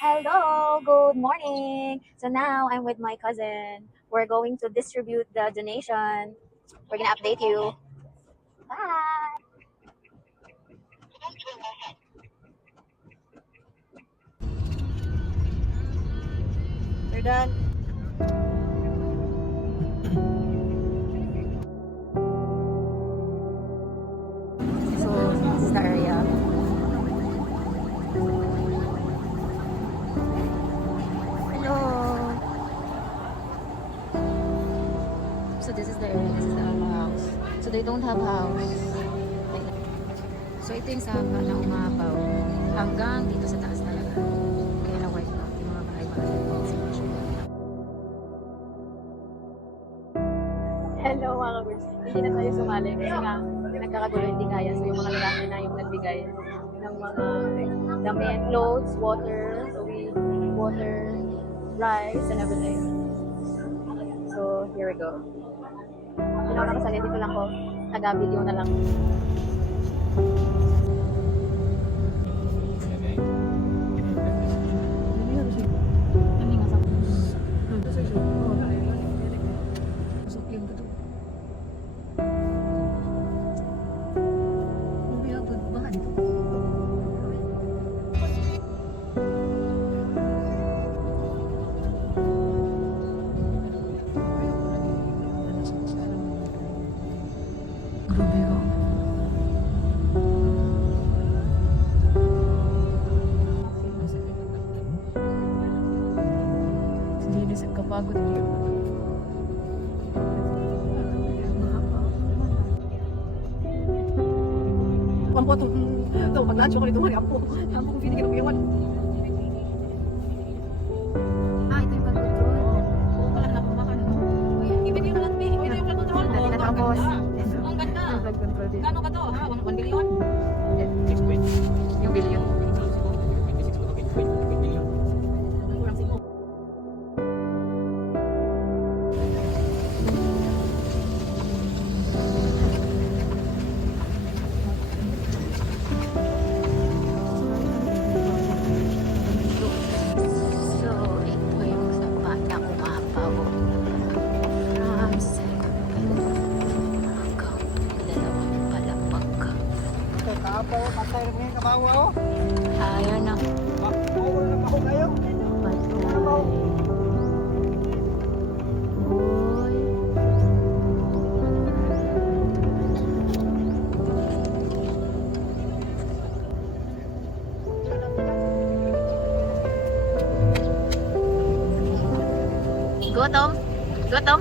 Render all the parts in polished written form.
Hello, good morning. So now I'm with my cousin. We're going to distribute the donation. We're gonna update you. Bye. We're done. So this is the area. Hello. So this is the area. This is our house. So they don't have house. Like that. So ito yung sapa na umabaw hanggang dito sa taas talaga. Kaya na white out yung mga bahay-bahay. Hello mga kabers. Hindi na tayo sumali kasi nga nagkakagulo hindi kaya. So yung mga lalaki na yung nagbigay ng mga damit, clothes, water. So we water, rice, and everything. So here we go. Hindi na ako nakasali. Dito lang ko. Taga-video na lang. Grabe ka. Hindi na kapagod niyo. Ampo itong pag-lunch ako nito. Ampo kung pinigil ko yung Ah, ito yung pag-control. wala na akong makan. I-video na natin. I-video yung control. Dati natapos. Ang ganda. Ang pag-control din. Gano'n ka to? 1 billion? Yung billion. Kurang sino. So, ito yung sapa na umapaw. From 7 hanggang 2 palapag. Kapaw, patay rin ngayon kabawa ako. Ayan na. Oo, wala na ako kayo. Patay. Uy. Gutom? Gutom?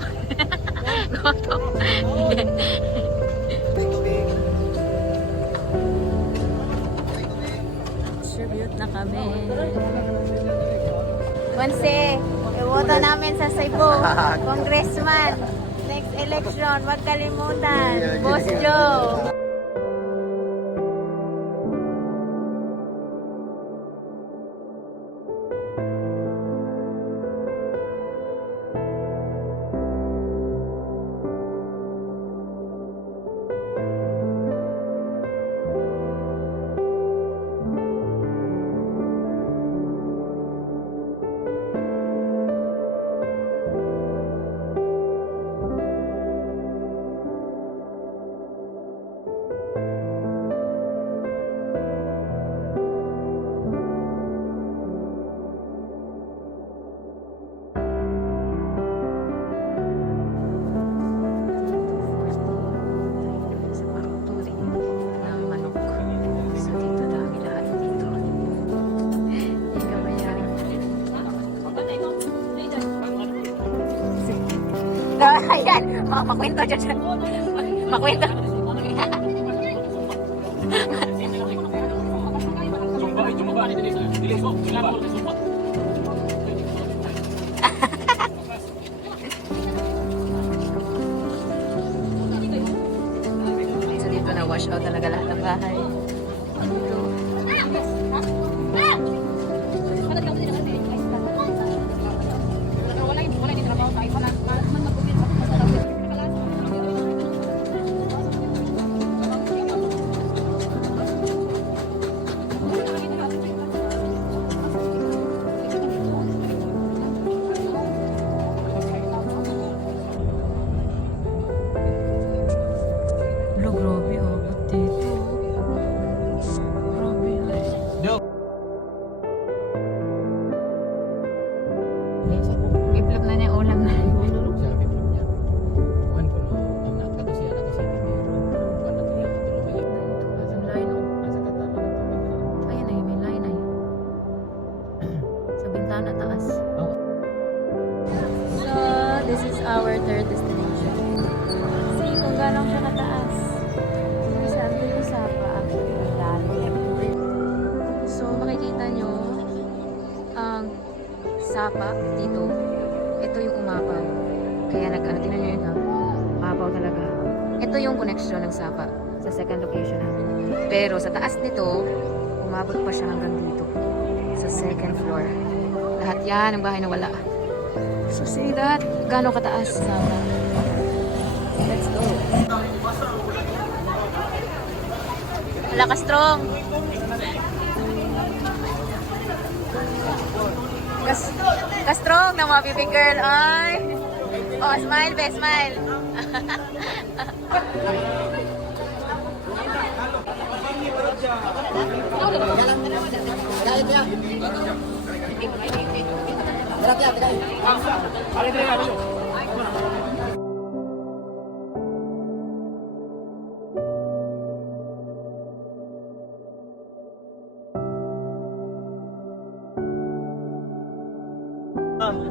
Gutom. Distribute na kami. Konse, iwoto namin sa Cebu. Congressman. Next election, wag kalimutan. Boss Joe. Sa pagtuturi ng manok. So dito dami lahat dito. Ikaw ba yan? Ayan! Makwento dyan. Makwento. So dito na wash out talaga lahat ng bahay. Iplog na niya ulam na. Sabi ko niya. Kuhan ko no, ang nakatusiyan ako sa TV. Kuhan na niya katulong. Ang line, oh. Asa katama ng tubig. Ayun ay, may line ay. Sa bintana taas. Oh. So, this is our third destination. See kung gano'ng siya kataas. Saan dito sa actually ang lalim. So, makikita nyo ang sapa dito. Ito yung umapaw. Kaya tingnan nyo yun ha. Umapaw talaga. Ito yung connection ng sapa sa second location namin. Pero sa taas nito, umabot pa siya hanggang dito. Sa second floor. Lahat yan ang bahay na wala. So see that? Gano'ng kataas sapa. Let's go. Wala ka strong. Ka-strong na mga baby girl. Ay. Oh, smile, be, smile.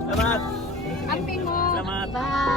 Salamat. Amping mo. Salamat. Bye.